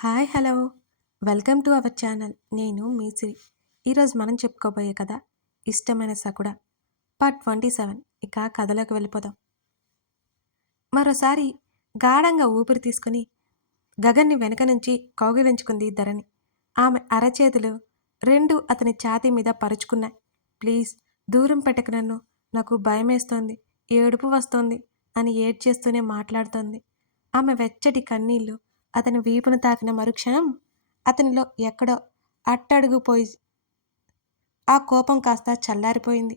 Hi hello. Welcome to our channel. నేను మీసిరి ఈరోజు మనం చెప్పుకోబోయే కథ ఇష్టమైన సకుడ పార్ట్ ట్వంటీ సెవెన్. ఇక కథలోకి వెళ్ళిపోదాం. మరోసారి గాఢంగా ఊపిరి తీసుకుని గగన్ని వెనక నుంచి కౌగిలించుకుంది ధరణి ఆమె అరచేతులు రెండు అతని ఛాతీ మీద పరుచుకున్నాయి. ప్లీజ్ దూరం పెట్టక నన్ను. నాకు భయమేస్తోంది. ఏడుపు వస్తోంది అని ఏడ్చేస్తూనే మాట్లాడుతోంది. ఆమె వెచ్చటి కన్నీళ్ళు అతని వీపును తాకిన మరుక్షణం అతనిలో ఎక్కడో అట్టడుగుపోయి ఆ కోపం కాస్త చల్లారిపోయింది.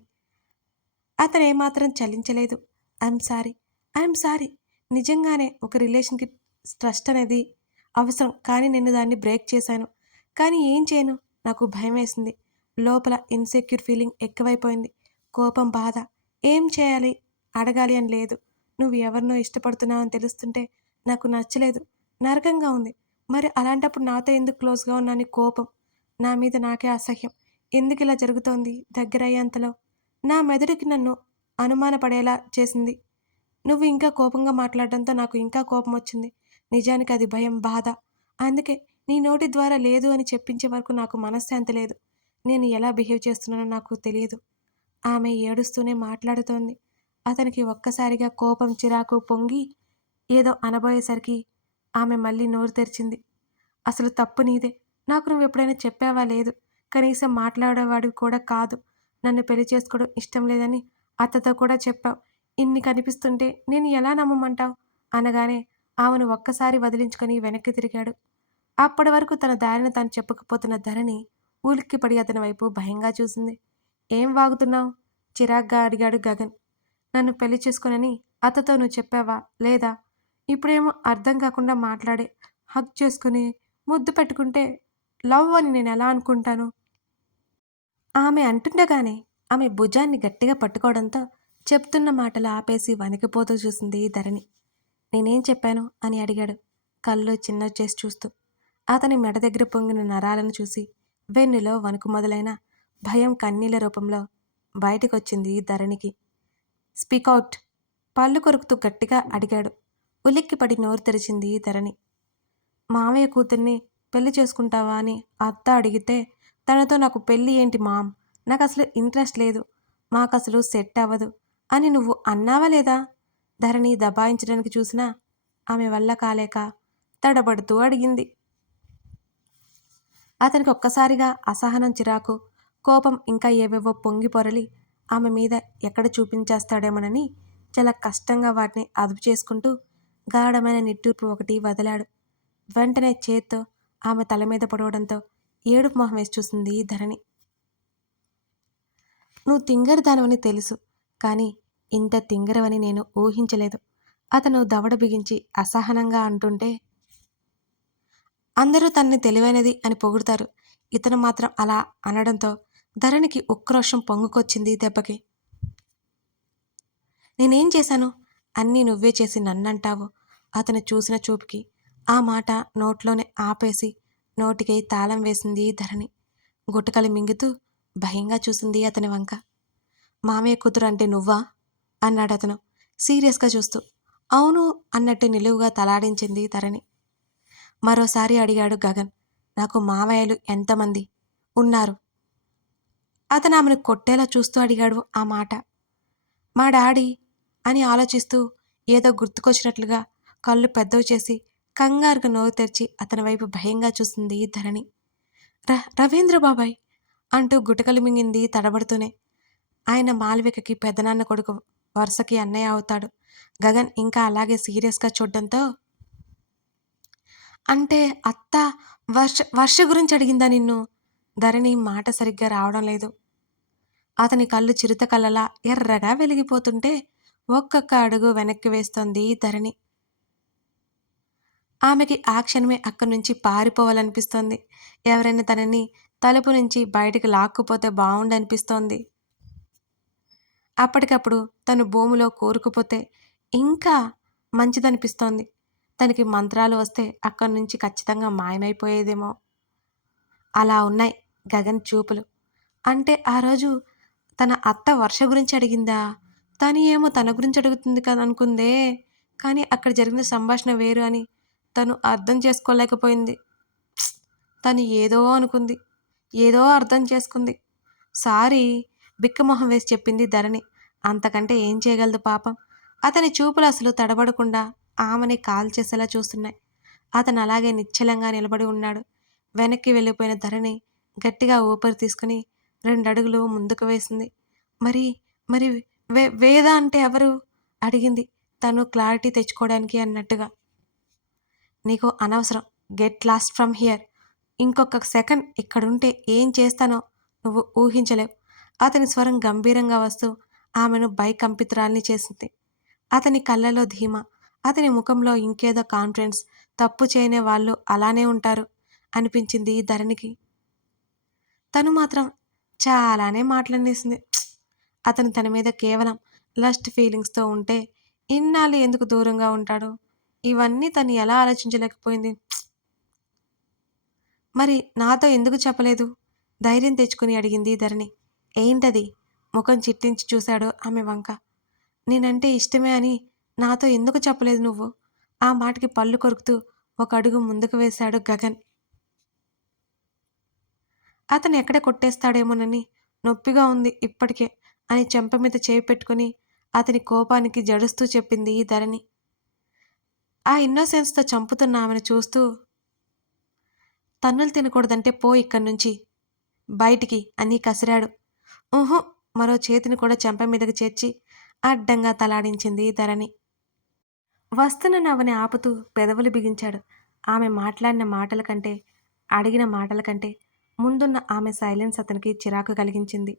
అతను ఏమాత్రం చలించలేదు. I'm sorry I'm sorry. నిజంగానే ఒక రిలేషన్కి ట్రస్ట్ అనేది అవసరం. కానీ నేను దాన్ని బ్రేక్ చేశాను. కానీ ఏం చేయను? నాకు భయం వేసింది. లోపల ఇన్సెక్యూర్ ఫీలింగ్ ఎక్కువైపోయింది. కోపం బాధ. ఏం చేయాలి? అడగాలి అని లేదు. నువ్వు ఎవరినో ఇష్టపడుతున్నావు అని తెలుస్తుంటే నాకు నచ్చలేదు. నరకంగా ఉంది. మరి అలాంటప్పుడు నాతో ఎందుకు క్లోజ్గా ఉన్నాని కోపం? నా మీద నాకే అసహ్యం. ఎందుకు ఇలా జరుగుతోంది? దగ్గర అయ్యేంతలో నా మెదడుకి నన్ను అనుమానపడేలా చేసింది. నువ్వు ఇంకా కోపంగా మాట్లాడడంతో నాకు ఇంకా కోపం వచ్చింది. నిజానికి అది భయం బాధ. అందుకే నీ నోటి ద్వారా లేదు అని చెప్పించే వరకు నాకు మనశ్శాంతి లేదు. నేను ఎలా బిహేవ్ చేస్తున్నానో నాకు తెలియదు. ఆమె ఏడుస్తూనే మాట్లాడుతోంది. అతనికి ఒక్కసారిగా కోపం చిరాకు పొంగి ఏదో అనబోయేసరికి ఆమె మళ్ళీ నోరు తెరిచింది. అసలు తప్పు నీదే. నాకు నువ్వు ఎప్పుడైనా చెప్పావా లేదు. కనీసం మాట్లాడేవాడు కూడా కాదు. నన్ను పెళ్ళి చేసుకోవడం ఇష్టం లేదని అత్తతో కూడా చెప్పావు. ఇన్ని కనిపిస్తుంటే నేను ఎలా నమ్మమంటావు? అనగానే ఆమెను ఒక్కసారి వదిలించుకొని వెనక్కి తిరిగాడు. అప్పటి వరకు తన దారిని తను చెప్పకపోతున్న ధరని ఉలిక్కిపడి అతని వైపు భయంగా చూసింది. ఏం వాగుతున్నావు? చిరాగ్గా అడిగాడు గగన్. నన్ను పెళ్ళి చేసుకునని అత్తతో నువ్వు చెప్పావా లేదా? ఇప్పుడేమో అర్థం కాకుండా మాట్లాడి హక్ చేసుకుని ముద్దు పెట్టుకుంటే లవ్ అని నేను ఎలా అనుకుంటాను? ఆమె అంటుండగానే ఆమె భుజాన్ని గట్టిగా పట్టుకోవడంతో చెప్తున్న మాటలు ఆపేసి వణికిపోతూ చూసింది ధరణి. నేనేం చెప్పాను? అని అడిగాడు కళ్ళు చిన్న చేసి చూస్తూ. అతని మెడ దగ్గర పొంగిన నరాలను చూసి వెన్నులో వణుకు మొదలైన భయం కన్నీళ్ళ రూపంలో బయటకొచ్చింది ధరణికి. స్పీకౌట్ పళ్ళు కొరుకుతూ గట్టిగా అడిగాడు. ఉలిక్కిపడి నోరు తెరిచింది ధరణి. మామయ్య కూతుర్ని పెళ్ళి చేసుకుంటావా? అని అత్త అడిగితే తనతో నాకు పెళ్ళి ఏంటి మామ్? నాకు అసలు ఇంట్రెస్ట్ లేదు. మాకు అసలు సెట్ అవ్వదు. అని నువ్వు అన్నావా లేదా? ధరణి దబాయించడానికి చూసినా ఆమె వల్ల కాలేక తడబడుతూ అడిగింది. అతనికి ఒక్కసారిగా అసహనం చిరాకు కోపం ఇంకా ఏవేవో పొంగి పొరలి ఆమె మీద ఎక్కడ చూపించేస్తాడేమోనని చాలా కష్టంగా వాటిని అదుపు చేసుకుంటూ గాఢమైన నిట్టూర్పు ఒకటి వదిలాడు. వెంటనే చేత్తో ఆమె తల మీద పడవడంతో ఏడుపు మొహం వేసి చూసింది ధరణి. నువ్వు తింగరదానవని తెలుసు కానీ ఇంత తింగరవని నేను ఊహించలేదు. అతను దవడ బిగించి అసహనంగా అంటుంటే అందరూ తన్ని తెలివైనది అని పొగుడతారు. ఇతను మాత్రం అలా అనడంతో ధరణికి ఉక్రోషం పొంగుకొచ్చింది దెబ్బకి. నేనేం చేశాను? అన్నీ నువ్వే చేసి నన్నంటావు. అతను చూసిన చూపుకి ఆ మాట నోట్లోనే ఆపేసి నోటికి తాళం వేసింది ధరణి. గుట్టకలు మింగుతూ భయంగా చూసింది అతని వంక. మామయ్య కూతురు అంటే నువ్వా? అన్నాడు అతను సీరియస్గా చూస్తూ. అవును అన్నట్టు నిలువుగా తలాడించింది ధరణి. మరోసారి అడిగాడు గగన్. నాకు మామయ్యలు ఎంతమంది ఉన్నారు? అతను ఆమెను కొట్టేలా చూస్తూ అడిగాడు ఆ మాట. మా డాడీ అని ఆలోచిస్తూ ఏదో గుర్తుకొచ్చినట్లుగా కళ్ళు పెద్దవి చేసి కంగారుగా నోరు తెరిచి అతని వైపు భయంగా చూసింది ధరణి. ర రవీంద్ర బాబాయ్! అంటూ గుటకలు మింగింది తడబడుతూనే. ఆయన మాల్వికకి పెద్దనాన్న కొడుకు వరుసకి అన్నయ్య అవుతాడు. గగన్ ఇంకా అలాగే సీరియస్గా చూడడంతో అంటే అత్త వర్ష వర్ష గురించి అడిగిందా నిన్ను? ధరణి మాట సరిగ్గా రావడం లేదు. అతని కళ్ళు చిరుత కళ్ళలా ఎర్రగా వెలిగిపోతుంటే ఒక్కొక్క అడుగు వెనక్కి వేస్తోంది ధరణి. ఆమెకి ఆ క్షణమే అక్కడి నుంచి పారిపోవాలనిపిస్తోంది. ఎవరైనా తనని తలుపు నుంచి బయటికి లాక్కుపోతే బాగుండనిపిస్తోంది అప్పటికప్పుడు తను భూమిలో కోరుకుపోతే ఇంకా మంచిదనిపిస్తోంది. తనకి మంత్రాలు వస్తే అక్కడి నుంచి ఖచ్చితంగా మాయమైపోయేదేమో. అలా ఉన్నాయి గగన్ చూపులు. అంటే ఆ రోజు తన అత్త వర్ష గురించి అడిగిందా? తను ఏమో తన గురించి అడుగుతుంది కదా అనుకుందే. కానీ అక్కడ జరిగిన సంభాషణ వేరు అని తను అర్థం చేసుకోలేకపోయింది. తను ఏదో అనుకుంది. ఏదో అర్థం చేసుకుంది. సారీ బిక్కమొహం వేసి చెప్పింది ధరణి. అంతకంటే ఏం చేయగలదు పాపం. అతని చూపులు అసలు తడబడకుండా ఆమెని కాల్ చేసేలా చూస్తున్నాయి. అతను అలాగే నిశ్చలంగా నిలబడి ఉన్నాడు. వెనక్కి వెళ్ళిపోయిన ధరణి గట్టిగా ఊపిరి తీసుకుని రెండు అడుగులు ముందుకు వేసింది. మరి మరి వే వేద అంటే ఎవరు? అడిగింది. తను క్లారిటీ తెచ్చుకోవడానికి అన్నట్టుగా. నీకు అనవసరం. Get lost from here. ఇంకొక సెకండ్ ఇక్కడుంటే ఏం చేస్తానో నువ్వు ఊహించలేవు. అతని స్వరం గంభీరంగా వస్తూ ఆమెను భయకంపితురాల్ని చేసింది. అతని కళ్ళలో ధీమా. అతని ముఖంలో ఇంకేదో కాన్ఫిడెన్స్. తప్పు చేయనే వాళ్ళు అలానే ఉంటారు అనిపించింది ధరణికి. తను మాత్రం చాలానే మాట్లాడేసింది. అతను తన మీద కేవలం లస్ట్ ఫీలింగ్స్తో ఉంటే ఇన్నాళ్ళు ఎందుకు దూరంగా ఉంటాడు? ఇవన్నీ తను ఎలా ఆలోచించలేకపోయింది? మరి నాతో ఎందుకు చెప్పలేదు? ధైర్యం తెచ్చుకుని అడిగింది ధరణి. ఏంటది? ముఖం చిట్టించి చూశాడు ఆమె వంక. నేనంటే ఇష్టమే అని నాతో ఎందుకు చెప్పలేదు నువ్వు? ఆ మాటకి పళ్ళు కొరుకుతూ ఒక అడుగు ముందుకు వేశాడు గగన్. అతను ఎక్కడ కొట్టేస్తాడేమోనని నొప్పిగా ఉంది ఇప్పటికే. అని చెంప మీద చేయి పెట్టుకుని అతని కోపానికి జడుస్తూ చెప్పింది ఈ ధరణి. ఆ ఇన్నోసెన్స్తో చంపుతున్న ఆమెను చూస్తూ తన్నులు తినకూడదంటే పో ఇక్కడి నుంచి. బయటికి అని కసిరాడు. ఊహో మరో చేతిని కూడా చెంప మీదకి చేర్చి అడ్డంగా తలాడించింది ధరణి. వస్తున్న నవ్వని ఆపుతూ పెదవులు బిగించాడు. ఆమె మాట్లాడిన మాటల కంటే అడిగిన మాటల కంటే ముందున్న ఆమె సైలెన్స్ అతనికి చిరాకు కలిగించింది.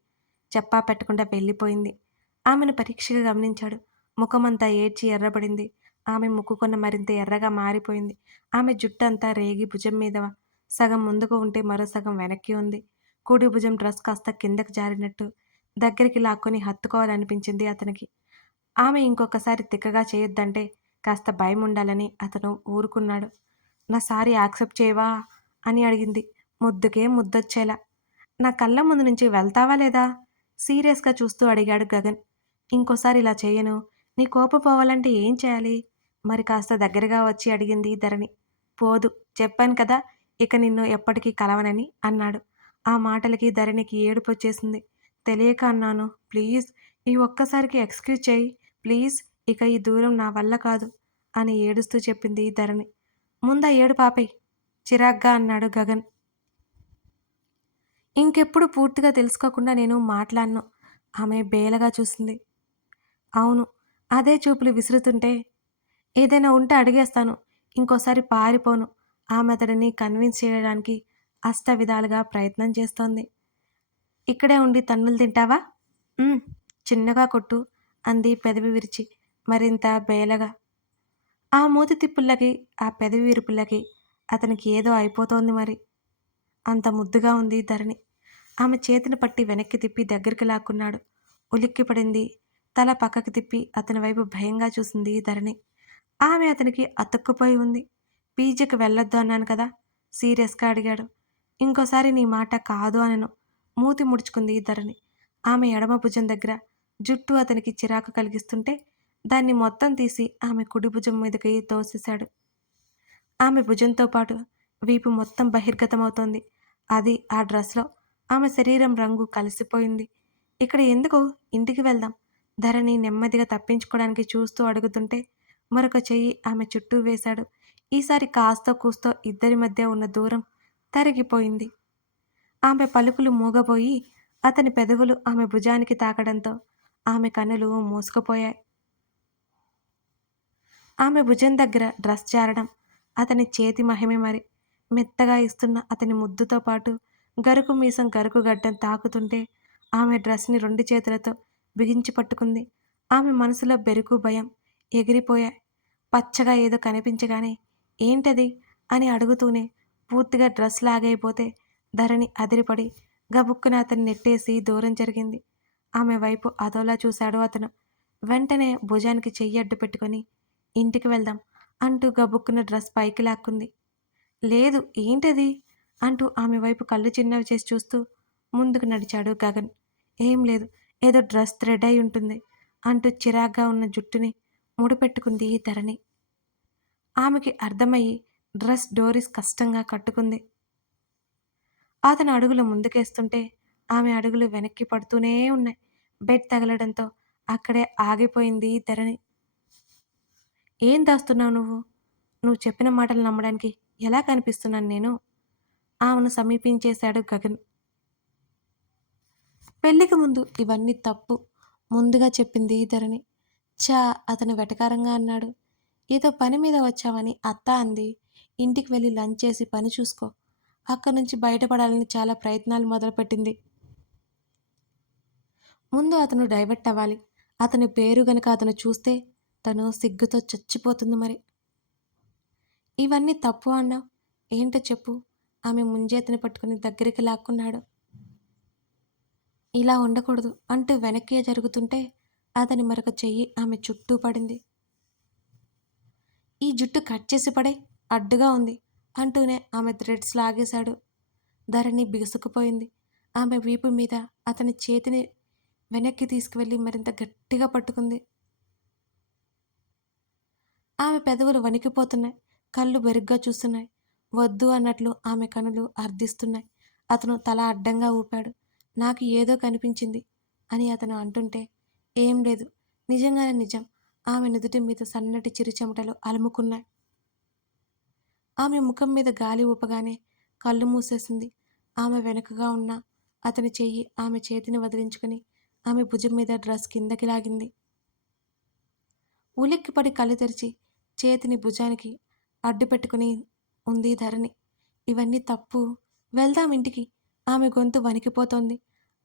చెప్పా పెట్టకుండా వెళ్ళిపోయింది. ఆమెను పరీక్షగా గమనించాడు. ముఖమంతా ఏడ్చి ఎర్రబడింది. ఆమె ముక్కుకొన్న మరింత ఎర్రగా మారిపోయింది. ఆమె జుట్టంతా రేగి భుజం మీద సగం ముందుకు ఉంటే మరో సగం వెనక్కి ఉంది. కూడి భుజం డ్రెస్ కాస్త కిందకు జారినట్టు దగ్గరికి లాక్కొని హత్తుకోవాలనిపించింది అతనికి. ఆమె ఇంకొకసారి తిక్కగా చేయొద్దంటే కాస్త భయం ఉండాలని అతను ఊరుకున్నాడు. నా సారీ యాక్సెప్ట్ చేయవా? అని అడిగింది. ముద్దుకే ముద్దొచ్చేలా. నా కళ్ళ ముందు నుంచి వెళ్తావా లేదా? సీరియస్గా చూస్తూ అడిగాడు గగన్. ఇంకోసారి ఇలా చేయను. నీ కోపం పోవాలంటే ఏం చేయాలి? మరి కాస్త దగ్గరగా వచ్చి అడిగింది ధరణి. పోదు. చెప్పాను కదా ఇక నిన్ను ఎప్పటికీ కలవనని అన్నాడు. ఆ మాటలకి ధరణికి ఏడుపు వచ్చేసింది. తెలియక అన్నాను. ప్లీజ్ ఈ ఒక్కసారికి ఎక్స్క్యూజ్ చేయి. ప్లీజ్ ఇక ఈ దూరం నా వల్ల కాదు అని ఏడుస్తూ చెప్పింది ధరణి. ముందా ఏడు పాపే. చిరాగ్గా అన్నాడు గగన్. ఇంకెప్పుడు పూర్తిగా తెలుసుకోకుండా నేను మాట్లాడను. ఆమె బేలగా చూసింది. అవును అదే చూపులు విసురుతుంటే ఏదైనా ఉంటే అడిగేస్తాను. ఇంకోసారి పారిపోను. ఆమె అతడిని కన్విన్స్ చేయడానికి అష్ట విధాలుగా ప్రయత్నం చేస్తోంది. ఇక్కడే ఉండి తన్నులు తింటావా? చిన్నగా కొట్టు అంది పెదవి విరిచి మరింత బేలగా. ఆ మూతి తిప్పులకి ఆ పెదవి విరుపులకి అతనికి ఏదో అయిపోతోంది మరి. అంత ముద్దుగా ఉంది ధరణి. ఆమె చేతిని పట్టి వెనక్కి తిప్పి దగ్గరికి లాక్కున్నాడు. ఉలిక్కి పడింది. తల పక్కకి తిప్పి అతని వైపు భయంగా చూసింది ధరణి. ఆమె అతనికి అతుక్కుపోయి ఉంది. పీజీకి వెళ్ళొద్దు అన్నాను కదా? సీరియస్గా అడిగాడు. ఇంకోసారి నీ మాట కాదు అనను. మూతి ముడుచుకుంది ధరణి. ఆమె ఎడమ భుజం దగ్గర జుట్టు అతనికి చిరాకు కలిగిస్తుంటే దాన్ని మొత్తం తీసి ఆమె కుడి భుజం మీదకి తోసేశాడు. ఆమె భుజంతో పాటు వీపు మొత్తం బహిర్గతమవుతోంది. అది ఆ డ్రెస్లో. ఆమె శరీరం రంగు కలిసిపోయింది. ఇక్కడ ఎందుకు? ఇంటికి వెళ్దాం. ధరణి నెమ్మదిగా తప్పించుకోవడానికి చూస్తూ అడుగుతుంటే మరొక చెయ్యి ఆమె చుట్టూ వేశాడు. ఈసారి కాస్తో కూస్తో ఇద్దరి మధ్య ఉన్న దూరం తరిగిపోయింది. ఆమె పలుకులు మూగబోయి అతని పెదవులు ఆమె భుజానికి తాకడంతో ఆమె కన్నులు మూసుకుపోయాయి. ఆమె భుజం దగ్గర డ్రెస్ జారడం అతని చేతి మహిమే మరి. మెత్తగా ఇస్తున్న అతని ముద్దుతో పాటు గరుకు మీసం గరుకు గడ్డం తాకుతుంటే ఆమె డ్రెస్ని రెండు చేతులతో బిగించి పట్టుకుంది. ఆమె మనసులో బెరుకు భయం ఎగిరిపోయాయి పచ్చగా ఏదో కనిపించగానే ఏంటది? అని అడుగుతూనే పూర్తిగా డ్రెస్ లాగైపోతే ధరణి అదిరిపడి గబుక్కున అతన్ని నెట్టేసి దూరం జరిగింది. ఆమె వైపు అదోలా చూశాడు అతను. వెంటనే భుజానికి చెయ్యి అడ్డు పెట్టుకొని ఇంటికి వెళ్దాం అంటూ గబుక్కున డ్రెస్ పైకి లాక్కుంది. లేదు ఏంటది? అంటూ ఆమె వైపు కళ్ళు చిన్నవి చేసి చూస్తూ ముందుకు నడిచాడు గగన్. ఏం లేదు ఏదో డ్రెస్ థ్రెడ్ అయి ఉంటుంది అంటూ చిరాగ్గా ఉన్న జుట్టుని ముడిపెట్టుకుంది ఈ ధరణి ఆమెకి అర్థమయ్యి డ్రెస్ డోరీస్ కష్టంగా కట్టుకుంది. అతని అడుగులు ముందుకేస్తుంటే ఆమె అడుగులు వెనక్కి పడుతూనే ఉన్నాయి. బెడ్ తగలడంతో అక్కడే ఆగిపోయింది ధరణి ఏం దాస్తున్నావు నువ్వు? నువ్వు చెప్పిన మాటలు నమ్మడానికి ఎలా కనిపిస్తున్నాను నేను? ఆమెను సమీపించేశాడు గగన్. పెళ్ళికి ముందు ఇవన్నీ తప్పు ముందుగా చెప్పింది ధరణి చా అతను వెటకారంగా అన్నాడు. ఏదో పని మీద వచ్చావని అత్త అంది. ఇంటికి వెళ్ళి లంచ్ చేసి పని చూసుకో. అక్కడి నుంచి బయటపడాలని చాలా ప్రయత్నాలు మొదలుపెట్టింది. ముందు అతను డైవర్ట్ అవ్వాలి. అతని పేరు గనక అతను చూస్తే తను సిగ్గుతో చచ్చిపోతుంది మరి. ఇవన్నీ తప్పు అన్నావు ఏంటో చెప్పు. ఆమె ముంజేతని పట్టుకుని దగ్గరికి లాక్కున్నాడు. ఇలా ఉండకూడదు అంటూ వెనక్కి జరుగుతుంటే అతని మరొక చెయ్యి ఆమె చుట్టూ పడింది. ఈ జుట్టు కట్ చేసి పడే అడ్డుగా ఉంది అంటూనే ఆమె థ్రెడ్స్ లాగేశాడు. ధరణి బిగుసుకుపోయింది. ఆమె వీపు మీద అతని చేతిని వెనక్కి తీసుకువెళ్ళి మరింత గట్టిగా పట్టుకుంది. ఆమె పెదవులు వణికిపోతున్నాయి. కళ్ళు బెరుగ్గా చూస్తున్నాయి. వద్దు అన్నట్లు ఆమె కనులు అర్థిస్తున్నాయి అతను తల అడ్డంగా ఊపాడు. నాకు ఏదో కనిపించింది అని అతను అంటుంటే ఏం లేదు. నిజంగానే నిజం. ఆమె నుదుటి మీద సన్నటి చిరుచెమటలు అలుముకున్నాయి. ఆమె ముఖం మీద గాలి ఊపగానే కళ్ళు మూసేసింది. ఆమె వెనుకగా ఉన్న అతని చెయ్యి ఆమె చేతిని వదిలించుకుని ఆమె భుజం మీద డ్రెస్ కిందకి లాగింది. ఉలిక్కిపడి కళ్ళు తెరిచి చేతిని భుజానికి అడ్డు పెట్టుకుని ఉంది ధరణి. ఇవన్నీ తప్పు. వెళ్దాం ఇంటికి. ఆమె గొంతు వణికిపోతోంది.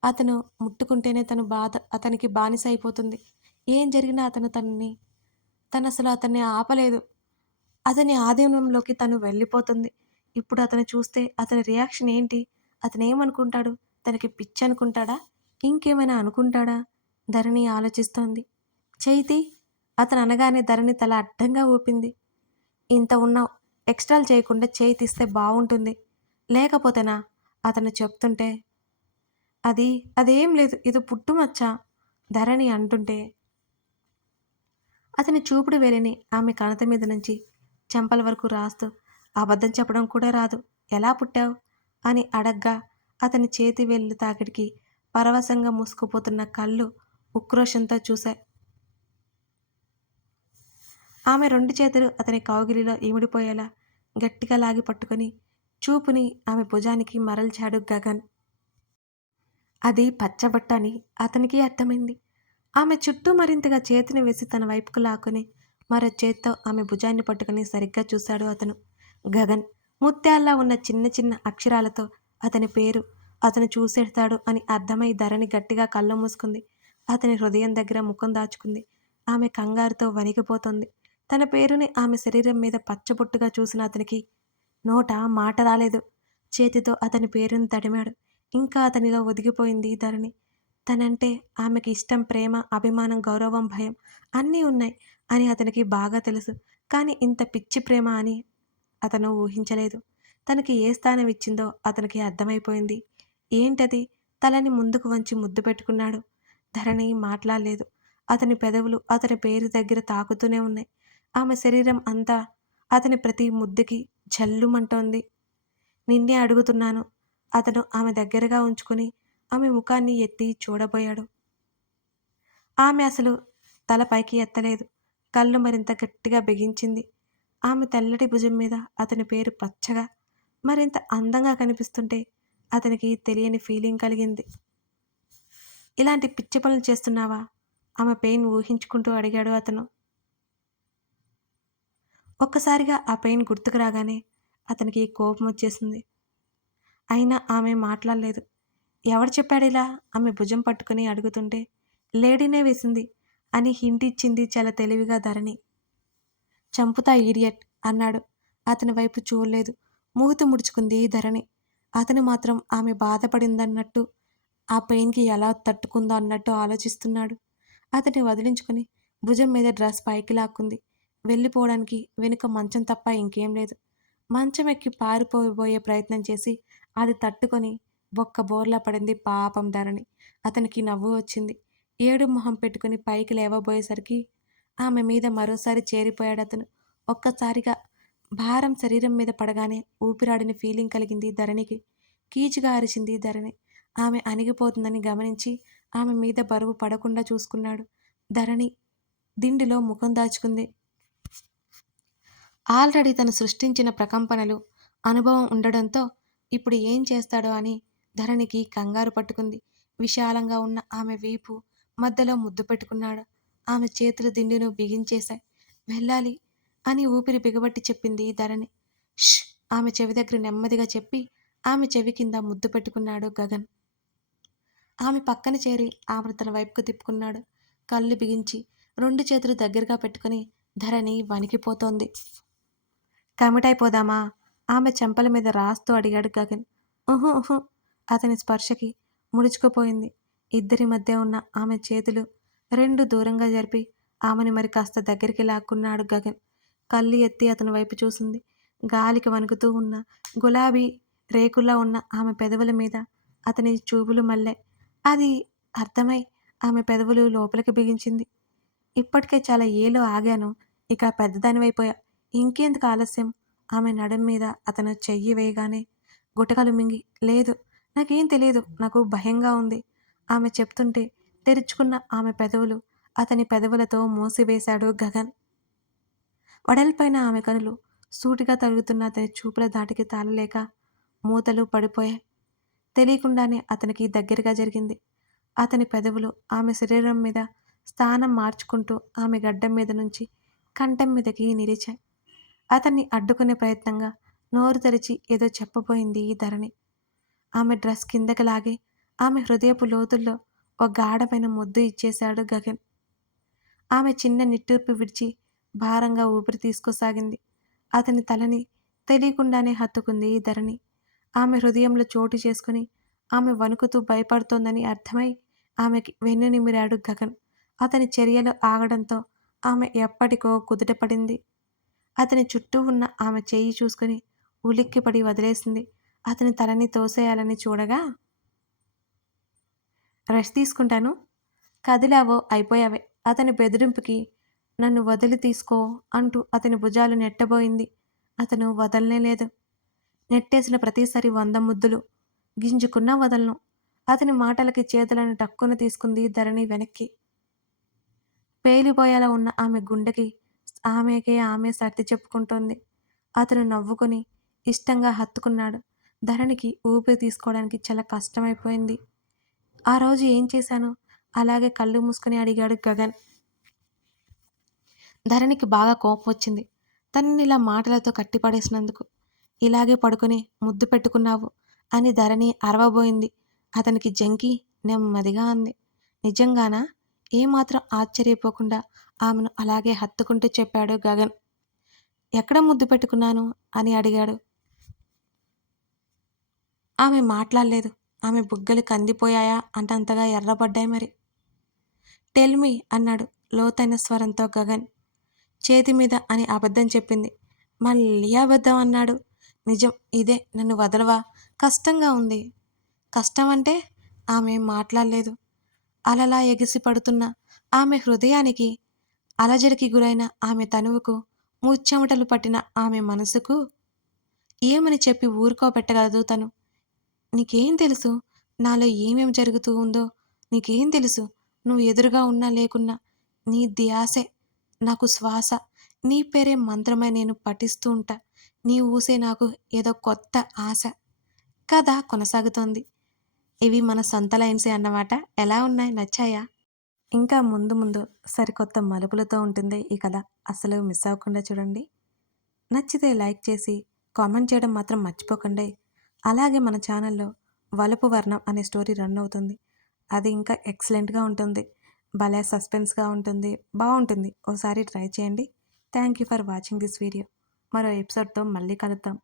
అతను ముట్టుకుంటేనే తను బాధ అతనికి బానిస అయిపోతుంది ఏం జరిగినా అతను తనని తను అసలు అతన్ని ఆపలేదు. అతని ఆధీనంలోకి తను వెళ్ళిపోతుంది. ఇప్పుడు అతను చూస్తే అతని రియాక్షన్ ఏంటి? అతను ఏమనుకుంటాడు తనకి పిచ్చి అనుకుంటాడా? ఇంకేమైనా అనుకుంటాడా? ధరణి ఆలోచిస్తోంది. చైతి అతను అనగానే ధరణి తల అడ్డంగా ఊపింది. ఇంత ఉన్న ఎక్స్ట్రాలు చేయకుండా చేయి తీస్తే బాగుంటుంది లేకపోతేనా? అతను చెప్తుంటే అది అదేం లేదు ఇది పుట్టుమచ్చ ధరణి అంటుంటే. అతని చూపుడు వేలిని ఆమె కణత మీద నుంచి చెంపల వరకు రాస్తూ అబద్ధం చెప్పడం కూడా రాదు. ఎలా పుట్టావు? అని అడగ్గా అతని చేతి వేళ్ళు తాకిడికి పరవశంగా మూసుకుపోతున్న కళ్ళు ఉక్రోషంతో చూశాయి. ఆమె రెండు చేతులు అతని కౌగిలిలో ఈమిడిపోయేలా గట్టిగా లాగి పట్టుకొని చూపుని ఆమె భుజానికి మరల్చాడు గగన్. అది పచ్చబట్ట అని అతనికి అర్థమైంది. ఆమె చుట్టూ మరింతగా చేతిని వేసి తన వైపుకు లాక్కుని మరో చేత్తో ఆమె భుజాన్ని పట్టుకుని సరిగ్గా చూశాడు అతను. గగన్ ముత్యాల్లా ఉన్న చిన్న చిన్న అక్షరాలతో అతని పేరు అతను చూసేస్తాడు అని అర్థమై ధరని గట్టిగా కళ్ళు మూసుకుంది. అతని హృదయం దగ్గర ముఖం దాచుకుంది. ఆమె కంగారుతో వణికిపోతుంది. తన పేరుని ఆమె శరీరం మీద పచ్చబొట్టుగా చూసిన అతనికి నోట మాట రాలేదు. చేతితో అతని పేరుని తడిమాడు. ఇంకా అతనిలో ఒదిగిపోయింది ధరణి. తనంటే ఆమెకి ఇష్టం ప్రేమ అభిమానం గౌరవం భయం అన్నీ ఉన్నాయి అని అతనికి బాగా తెలుసు. కానీ ఇంత పిచ్చి ప్రేమ అని అతను ఊహించలేదు. తనకి ఏ స్థానం ఇచ్చిందో అతనికి అర్థమైపోయింది. ఏంటది? తలని ముందుకు వంచి ముద్దు పెట్టుకున్నాడు. ధరణి మాట్లాడలేదు. అతని పెదవులు అతని పేరు దగ్గర తాకుతూనే ఉన్నాయి. ఆమె శరీరం అంతా అతని ప్రతి ముద్దుకి జల్లుమంటోంది. నిన్నే అడుగుతున్నాను. అతను ఆమె దగ్గరగా ఉంచుకుని ఆమె ముఖాన్ని ఎత్తి చూడబోయాడు. ఆమె అసలు తల పైకి ఎత్తలేదు. కళ్ళు మరింత గట్టిగా బిగించింది. ఆమె తెల్లటి భుజం మీద అతని పేరు పచ్చగా మరింత అందంగా కనిపిస్తుంటే అతనికి తెలియని ఫీలింగ్ కలిగింది. ఇలాంటి పిచ్చి పనులు చేస్తున్నావా? ఆమె పెయిన్ ఊహించుకుంటూ అడిగాడు అతను. ఒక్కసారిగా ఆ పెయిన్ గుర్తుకు రాగానే అతనికి కోపం వచ్చేసింది. అయినా ఆమె మాట్లాడలేదు. ఎవడు చెప్పాడు ఇలా? ఆమె భుజం పట్టుకుని అడుగుతుంటే లేడీనే వేసింది అని హింటిచ్చింది చాలా తెలివిగా ధరణి. చంపుతా ఈడియట్ అన్నాడు. అతని వైపు చూడలేదు. మూగుతు ముడుచుకుంది ధరణి. అతను మాత్రం ఆమె బాధపడిందన్నట్టు ఆ పెయిన్కి ఎలా తట్టుకుందో అన్నట్టు ఆలోచిస్తున్నాడు. అతన్ని వదిలించుకుని భుజం మీద డ్రెస్ పైకి లాక్కుంది. వెళ్ళిపోవడానికి వెనుక మంచం తప్ప ఇంకేం లేదు. మంచం ఎక్కి పారిపోబోయే ప్రయత్నం చేసి అది తట్టుకొని బొక్క బోర్లా పడింది పాపం ధరణి. అతనికి నవ్వు వచ్చింది. ఏడు మొహం పెట్టుకుని పైకి లేవబోయేసరికి ఆమె మీద మరోసారి చేరిపోయాడు అతను. ఒక్కసారిగా భారం శరీరం మీద పడగానే ఊపిరాడిన ఫీలింగ్ కలిగింది ధరణికి. కీచుగా అరిచింది ధరణి. ఆమె అణిగిపోతుందని గమనించి ఆమె మీద బరువు పడకుండా చూసుకున్నాడు. ధరణి దిండిలో ముఖం దాచుకుంది. ఆల్రెడీ తను సృష్టించిన ప్రకంపనలు అనుభవం ఉండడంతో ఇప్పుడు ఏం చేస్తాడో అని ధరణికి కంగారు పట్టుకుంది. విశాలంగా ఉన్న ఆమె వీపు మధ్యలో ముద్దు పెట్టుకున్నాడు. ఆమె చేతులు దిండును బిగించేశాయి. వెళ్ళాలి అని ఊపిరి బిగబట్టి చెప్పింది ధరణి. ష్! ఆమె చెవి దగ్గర నెమ్మదిగా చెప్పి ఆమె చెవి కింద ముద్దు పెట్టుకున్నాడు గగన్. ఆమె పక్కన చేరి ఆమెను తన వైపుకు తిప్పుకున్నాడు. కళ్ళు బిగించి రెండు చేతులు దగ్గరగా పెట్టుకుని ధరణి వణికిపోతోంది. కమిట్ అయిపోదామా ఆమె చెంపల మీద రాస్తూ అడిగాడు గగన్. ఊహు ఊహు అతని స్పర్శకి ముడుచుకుపోయింది. ఇద్దరి మధ్య ఉన్న ఆమె చేతులు రెండు దూరంగా జరిపి ఆమెను మరి కాస్త దగ్గరికి లాక్కున్నాడు గగన్. కళ్ళు ఎత్తి అతని వైపు చూసింది. గాలికి వణుకుతూ ఉన్న గులాబీ రేకుల్లా ఉన్న ఆమె పెదవుల మీద అతని చూపులు మల్లె. అది అర్థమై ఆమె పెదవులు లోపలికి బిగించింది. ఇప్పటికే చాలా ఏలో ఆగాను. ఇక పెద్దదానివైపోయా. ఇంకెందుకు ఆలస్యం? ఆమె నడుం మీద అతను చెయ్యి వేయగానే గుటకలు మింగి లేదు నాకేం తెలియదు నాకు భయంగా ఉంది. ఆమె చెప్తుంటే తెరుచుకున్న ఆమె పెదవులు అతని పెదవులతో మూసివేశాడు గగన్. వడల్పైన ఆమె కనులు సూటిగా తరుగుతున్న అతని చూపుల దాటికి తాళలేక మూతలు పడిపోయాయి. తెలియకుండానే అతనికి దగ్గరగా జరిగింది. అతని పెదవులు ఆమె శరీరం మీద స్థానం మార్చుకుంటూ ఆమె గడ్డం మీద నుంచి కంఠం మీదకి నిలిచాయి. అతన్ని అడ్డుకునే ప్రయత్నంగా నోరు తెరిచి ఏదో చెప్పబోయింది ఈ ధరణి. ఆమె డ్రెస్ కిందకి లాగి ఆమె హృదయపు లోతుల్లో ఒక గాఢమైన ముద్దు ఇచ్చేశాడు గగన్. ఆమె చిన్న నిట్టూర్పు విడిచి భారంగా ఊపిరి తీసుకోసాగింది. అతని తలని తెలియకుండానే హత్తుకుంది ఈ ధరణి. ఆమె హృదయంలో చోటు చేసుకుని ఆమె వణుకుతూ భయపడుతోందని అర్థమై ఆమెకి వెన్ను నిమిరాడు గగన్. అతని చర్యలు ఆగడంతో ఆమె ఎప్పటికో కుదుటపడింది. అతని చుట్టూ ఉన్న ఆమె చేయి చూసుకుని ఉలిక్కిపడి వదిలేసింది. అతని తలని తోసేయాలని చూడగా రెస్ట్ తీసుకుంటాను. కదిలావో అయిపోయావే. అతని బెదిరింపుకి నన్ను వదిలి తీసుకో అంటూ అతని భుజాలు నెట్టబోయింది. అతను వదలనే లేదు. నెట్టేసిన ప్రతిసారి వంద ముద్దులు. గింజుకున్నా వదలను. అతని మాటలకి చేతులను టక్కున తీసుకుంది ధరణి వెనక్కి. పేలిపోయేలా ఉన్న ఆమె గుండెకి ఆమెకే ఆమె సర్ది చెప్పుకుంటోంది. అతను నవ్వుకొని ఇష్టంగా హత్తుకున్నాడు. ధరణికి ఊపిరి తీసుకోవడానికి చాలా కష్టమైపోయింది. ఆ రోజు ఏం చేశాను? అలాగే కళ్ళు మూసుకొని అడిగాడు గగన్. ధరణికి బాగా కోపం వచ్చింది. తనని ఇలా మాటలతో కట్టిపడేసినందుకు. ఇలాగే పడుకొని ముద్దు పెట్టుకున్నావు అని ధరణి అరవబోయింది. అతనికి జంకి నెమ్మదిగా అంది. నిజంగానా? ఏమాత్రం ఆశ్చర్యపోకుండా ఆమెను అలాగే హత్తుకుంటూ చెప్పాడు గగన్. ఎక్కడ ముద్దు పెట్టుకున్నాను? అని అడిగాడు. ఆమె మాట్లాడలేదు. ఆమె బుగ్గలు కందిపోయాయా? అంటంతగా ఎర్రబడ్డాయి మరి. టెల్మి అన్నాడు లోతైన స్వరంతో గగన్. చేతి మీద అని అబద్ధం చెప్పింది. మళ్ళీ అబద్ధం అన్నాడు. నిజం ఇదే. నన్ను వదలవా? కష్టంగా ఉంది. కష్టం అంటే ఆమె మాట్లాడలేదు. అలలా ఎగిసి పడుతున్న ఆమె హృదయానికి అలజడికి గురైన ఆమె తనువుకు ముచ్చెమటలు పట్టిన ఆమె మనసుకు ఏమని చెప్పి ఊరుకోబెట్టగలదు తను? నీకేం తెలుసు? నాలో ఏమేం జరుగుతూ ఉందో? నీకేం తెలుసు? నువ్వు ఎదురుగా ఉన్నా లేకున్నా నీ ధ్యాసే నాకు శ్వాస నీ పేరే మంత్రమై నేను పఠిస్తూ ఉంటా. నీ ఊసే నాకు ఏదో కొత్త ఆశ. కథ కొనసాగుతోంది. ఇవి మన సొంత లైన్సే అన్నమాట? ఎలా ఉన్నాయి? నచ్చాయా? ఇంకా ముందు ముందు సరికొత్త మలుపులతో ఉంటుంది ఈ కథ. అసలు మిస్ అవ్వకుండా చూడండి. నచ్చితే లైక్ చేసి కామెంట్ చేయడం మాత్రం మర్చిపోకండి. అలాగే మన ఛానల్లో వలపు వర్ణం అనే స్టోరీ రన్ అవుతుంది. అది ఇంకా ఎక్సలెంట్గా ఉంటుంది. భలే సస్పెన్స్గా ఉంటుంది. బాగుంటుంది ఓసారి ట్రై చేయండి. Thank you for watching this video. మరో ఎపిసోడ్తో మళ్ళీ కలుద్దాం.